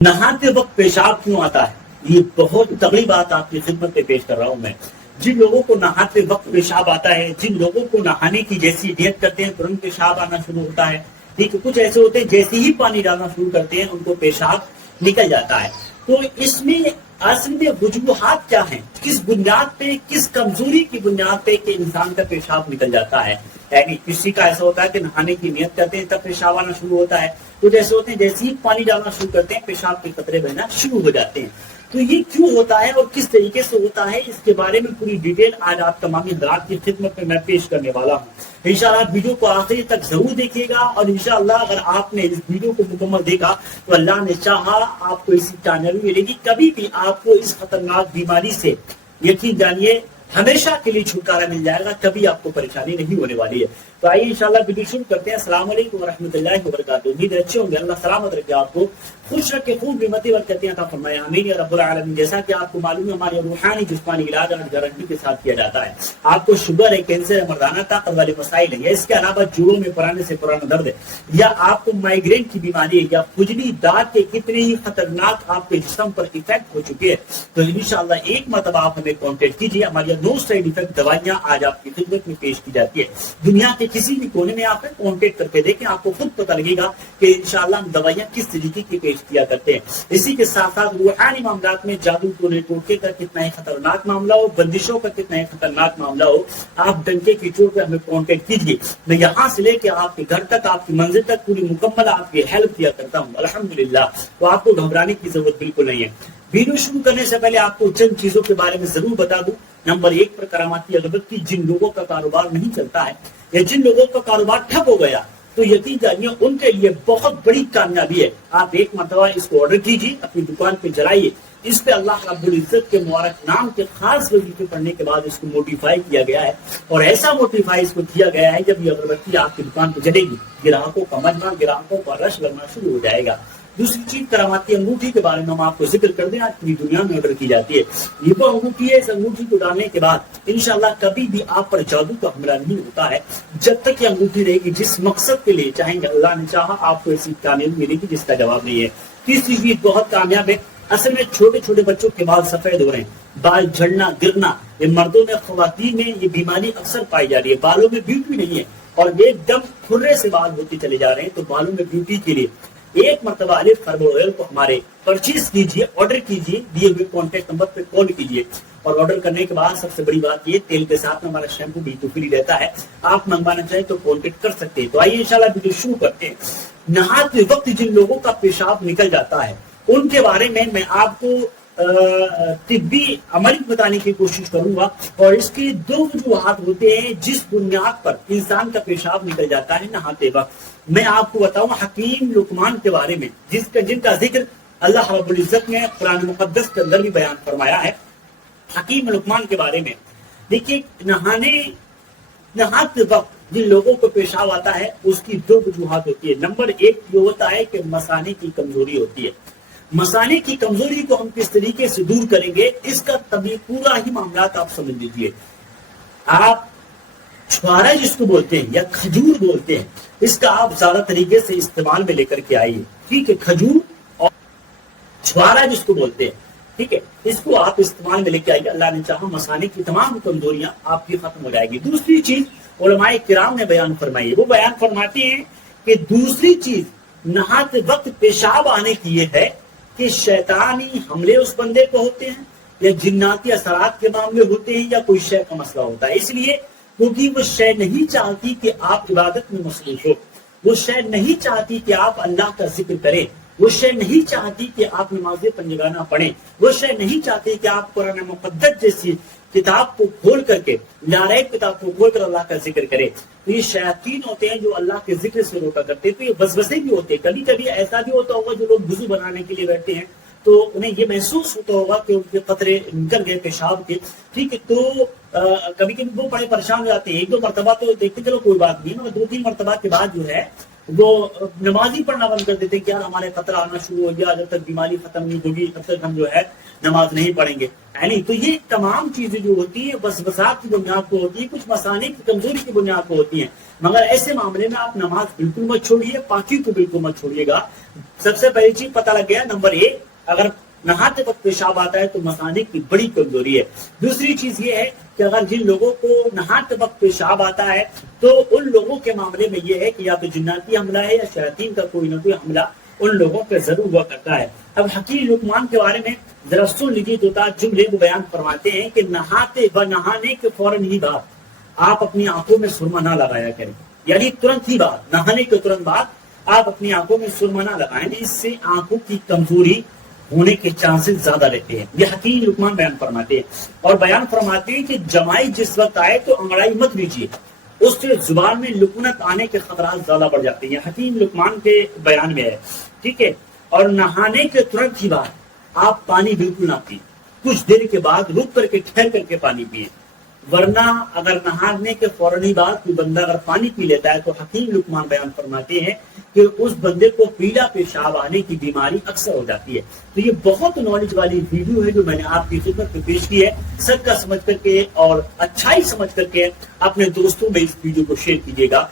نہاتے وقت پیشاب کیوں آتا ہے؟ یہ بہت تگڑی بات آپ کی خدمت میں پیش کر رہا ہوں میں۔ جن لوگوں کو نہاتے وقت پیشاب آتا ہے، جن لوگوں کو نہانے کی جیسی نیت کرتے ہیں ترنت پیشاب آنا شروع ہوتا ہے، ٹھیک ہے، کچھ ایسے ہوتے ہیں جیسے ہی پانی ڈالنا شروع کرتے ہیں ان کو پیشاب نکل جاتا ہے۔ تو اس میں اصل میں وجوہات کیا ہیں؟ کس بنیاد پہ، کس کمزوری کی بنیاد پہ کہ انسان کا پیشاب نکل جاتا ہے؟ یعنی کسی کا ایسا ہوتا ہے کہ نہانے کی نیت کرتے ہیں تب پیشاب آنا شروع ہوتا ہے، کچھ ایسے ہوتے ہیں جیسے ہی پانی ڈالنا شروع کرتے ہیں پیشاب کے قطرے بہنا شروع ہو جاتے ہیں۔ تو یہ کیوں ہوتا ہے اور کس طریقے سے ہوتا ہے، اس کے بارے میں پوری ڈیٹیل آج آپ تمام حضرات کی خدمت میں پیش کرنے والا ہوں۔ انشاءاللہ ویڈیو کو آخری تک ضرور دیکھیے گا، اور انشاءاللہ اگر آپ نے اس ویڈیو کو مکمل دیکھا تو اللہ نے چاہا آپ کو اسی کامیابی ملے گی۔ کبھی بھی آپ کو اس خطرناک بیماری سے یقین جانیے ہمیشہ کے لیے چھٹکارا مل جائے گا، کبھی آپ کو پریشانی نہیں ہونے والی ہے۔ تو آئیے انشاءاللہ ویڈیو شروع کرتے ہیں۔ السلام علیکم ورحمۃ اللہ وبرکاتہ۔ امید اچھے ہوں گے، اللہ سلامت رکھے آپ کو، خوش رکھے، خوب نعمتیں برکتیں عطا فرمائے، آمین یا رب العالمین۔ جیسا کہ آپ کو معلوم ہے ہمارے روحانی جسمانی علاج اور گارنٹی کے ساتھ کیا جاتا ہے۔ آپ کو شوگر ہے، کینسر ہے، مردانہ طاقت والے مسائل ہیں، یا اس کے علاوہ جوڑوں میں پرانے سے پرانا درد ہے، یا آپ کو مائیگرین کی بیماری ہے، یا کھجلی دانت کے کتنے ہی خطرناک آپ کے جسم پر افیکٹ ہو چکے ہیں، تو انشاءاللہ ایک مرتبہ آپ ہمیں کانٹیکٹ کیجیے۔ ہماری نو سائیڈ افیکٹ دوائیاں آج آپ کی خدمت میں پیش کی جاتی ہے۔ دنیا کے کسی بھی کونے میں آپ کانٹیکٹ کر کے دیکھیں، آپ کو خود پتہ لگے گا کہ انشاءاللہ ہم دوائیاں کس طریقے کی پیش کیا کرتے ہیں۔ اسی کے ساتھ ساتھ روحانی معاملات میں جادو ٹونے ٹوٹکے کا کتنا ہی خطرناک معاملہ ہو، بندشوں کا کتنا ہی خطرناک معاملہ ہو، آپ ڈنکے کی چوٹ پہ ہمیں کانٹیکٹ کیجیے۔ میں یہاں سے لے کے آپ کے گھر تک، آپ کی منزل تک پوری مکمل آپ کی ہیلپ کیا کرتا ہوں الحمدللہ۔ تو آپ کو گھبرانے کی ضرورت بالکل نہیں ہے۔ ویڈیو شروع کرنے سے پہلے آپ کو چند چیزوں کے بارے میں ضرور بتا دوں۔ نمبر 1 پر کراماتی اگربتی جن لوگوں کا کاروبار نہیں چلتا ہے، یا جن لوگوں کا کاروبار ٹھپ ہو گیا، تو یقین جانیے ان کے لیے بہت بڑی کامیابی ہے۔ آپ ایک مرتبہ اس کو آرڈر کیجیے، اپنی دکان پہ جلائیے۔ اس پہ اللہ رب العزت کے مبارک نام کے خاص وظیفے پڑھنے کے بعد اس کو موٹیفائی کیا گیا ہے، اور ایسا موٹیفائی اس کو کیا گیا ہے جب یہ اگربتی آپ کی دکان پہ جلے گی، گراہکوں کا مجمع، گراہکوں کا رش لگنا شروع ہو جائے گا۔ دوسری چیز کراماتی انگوٹھی کے بارے میں ہم آپ کو ذکر کر دیں، آج پوری دنیا میں آرڈر کی جاتی ہے۔ یہ وہ انگوٹھی ہے، اس انگوٹھی کو ڈالنے کے بعد انشاءاللہ کبھی بھی آپ پر جادو کا حملہ نہیں ہوتا ہے، جب تک یہ انگوٹھی رہے گی جس مقصد کے لیے چاہیں گے اللہ نے چاہا آپ کو ایسی کامیابی ملے گی جس کا جواب نہیں ہے۔ تیسری چیز بہت کامیاب ہے، اصل میں چھوٹے چھوٹے بچوں کے بال سفید ہو رہے ہیں، بال جھڑنا گرنا، یہ مردوں میں خواتین میں یہ بیماری اکثر پائی جا رہی ہے۔ بالوں میں بیوٹی نہیں ہے اور ایک دم کھرے سے بال ہوتے چلے جا رہے ہیں، تو بالوں میں بیوٹی کے لیے ایک مرتبہ الف ہربل آئل کو ہمارے پرچیز کیجیے، آرڈر کیجیے، دیے ہوئے کانٹیکٹ نمبر پہ کال کیجیے، اور آرڈر کرنے کے بعد سب سے بڑی بات یہ تیل کے ساتھ میں ہمارا شیمپو بالکل فری رہتا ہے، آپ منگوانا چاہیں تو کانٹیکٹ کر سکتے ہیں۔ تو آئیے انشاءاللہ ویڈیو شروع کرتے ہیں۔ نہاتے وقت جن لوگوں کا پیشاب نکل جاتا ہے ان کے بارے میں آپ کو طبی عمل بتانے کی کوشش کروں گا، اور اس کی 2 وجوہات ہوتے ہیں جس بنیاد پر انسان کا پیشاب نکل جاتا ہے نہاتے وقت۔ میں آپ کو بتاؤں حکیم لقمان کے بارے میں، جن کا ذکر اللہ رب العزت نے قرآن مقدس کے اندر بھی بیان فرمایا ہے۔ حکیم لقمان کے بارے میں دیکھیے، نہاتے وقت جن لوگوں کو پیشاب آتا ہے اس کی 2 وجوہات ہوتی ہے۔ نمبر 1 یہ ہوتا ہے کہ مثانے کی کمزوری ہوتی ہے۔ مثانے کی کمزوری کو ہم کس طریقے سے دور کریں گے، اس کا طبی پورا ہی معاملات آپ سمجھ لیجیے۔ آپ چھوارا جس کو بولتے ہیں یا کھجور بولتے ہیں، اس کا آپ زیادہ طریقے سے استعمال میں لے کر کے آئیے، ٹھیک ہے، کھجور اور چھوارا جس کو بولتے ہیں، ٹھیک ہے، اس کو آپ استعمال میں لے کے آئیے، اللہ نے چاہا مثانے کی تمام کمزوریاں آپ کی ختم ہو جائے گی۔ دوسری چیز علماء کرام نے بیان فرمائی، وہ بیان فرماتے ہیں کہ دوسری چیز نہاتے وقت پیشاب آنے کی یہ ہے کہ شیطانی حملے اس بندے کو ہوتے ہیں، یا جناتی اثرات کے معاملے ہوتے ہیں، یا کوئی شے کا مسئلہ ہوتا ہے، اس لیے کیونکہ وہ شے نہیں چاہتی کہ آپ عبادت میں مصروف ہو، وہ شے نہیں چاہتی کہ آپ اللہ کا ذکر کریں، وہ شے نہیں چاہتی کہ آپ نماز پنجگانہ پڑھیں، وہ شے نہیں چاہتی کہ آپ قرآن مقدس جیسی کتاب کو کھول کر کے، نعرہ کتاب کو کھول کر اللہ کا ذکر کرے۔ تو یہ شیاطین ہوتے ہیں جو اللہ کے ذکر سے روکا کرتے ہیں۔ تو یہ وسوسے بھی ہوتے ہیں، کبھی کبھی ایسا بھی ہوتا ہوگا جو لوگ وضو بنانے کے لیے بیٹھتے ہیں تو انہیں یہ محسوس ہوتا ہوگا کہ ان کے قطرے نکل گئے پیشاب کے، ٹھیک ہے، تو کبھی کبھی وہ بڑے پریشان ہو جاتے ہیں۔ 1-2 مرتبہ تو دیکھتے چلو کوئی بات نہیں، مگر 2-3 مرتبہ کے بعد جو ہے وہ نماز ہی پڑھنا بند کر دیتے ہیں کہ یار ہمارے خطرہ آنا شروع ہو گیا، جب تک بیماری ختم نہیں ہوگی تب تک ہم جو ہے نماز نہیں پڑھیں گے. یعنی تو یہ تمام چیزیں جو ہوتی ہیں وسوسات کی بنیاد پہ ہوتی ہیں، کچھ مسانے کی کمزوری کی بنیاد پہ ہوتی ہیں. مگر ایسے معاملے میں آپ نماز بالکل مت چھوڑیے، پاکی کو بالکل مت چھوڑیے گا. سب سے پہلی چیز پتہ لگ گیا، نمبر 1 اگر نہاتے وقت پیشاب آتا ہے تو مثانے کی بڑی کمزوری ہے. دوسری چیز یہ ہے کہ اگر جن لوگوں کو نہاتے وقت پیشاب آتا ہے تو ان لوگوں کے معاملے میں یہ ہے کہ یا تو جناتی حملہ ہے یا شیاطین کا کوئی نہ کوئی حملہ ان لوگوں پہ ضرور ہوا کرتا ہے. اب حکیم لقمان کے بارے میں ذرا سن لیجیے، دو چار جملے وہ بیان فرماتے ہیں کہ نہانے کے فوراً ہی بعد آپ اپنی آنکھوں میں سرما نہ لگایا کریں. یعنی ترنت ہی بعد، نہانے کے ترنت بعد آپ اپنی آنکھوں میں سرما نہ لگائیں، اس سے آنکھوں کی کمزوری ہونے کے چانسز زیادہ رہتے ہیں. یہ حکیم لقمان بیان فرماتے ہیں. اور بیان فرماتے ہیں کہ جمائی جس وقت آئے تو انگڑائی مت لیجیے، اس سے زبان میں لکنت آنے کے خطرات زیادہ بڑھ جاتے ہیں. حکیم لقمان کے بیان میں ہے. ٹھیک ہے. اور نہانے کے ترنت ہی بعد آپ پانی بالکل نہ پیئیں، کچھ دیر کے بعد رک کر کے ٹھہر کر کے پانی پیئیں. ورنہ اگر نہانے کے فوراً ہی بعد کوئی بندہ اگر پانی پی لیتا ہے تو حکیم لقمان بیان فرماتے ہیں کہ اس بندے کو پیلا پیشاب آنے کی بیماری اکثر ہو جاتی ہے. تو یہ بہت نالج والی ویڈیو ہے جو میں نے آپ کی خدمت میں پیش کی ہے. سب کا سمجھ کر کے اور اچھائی سمجھ کر کے اپنے دوستوں میں اس ویڈیو کو شیئر کیجیے گا.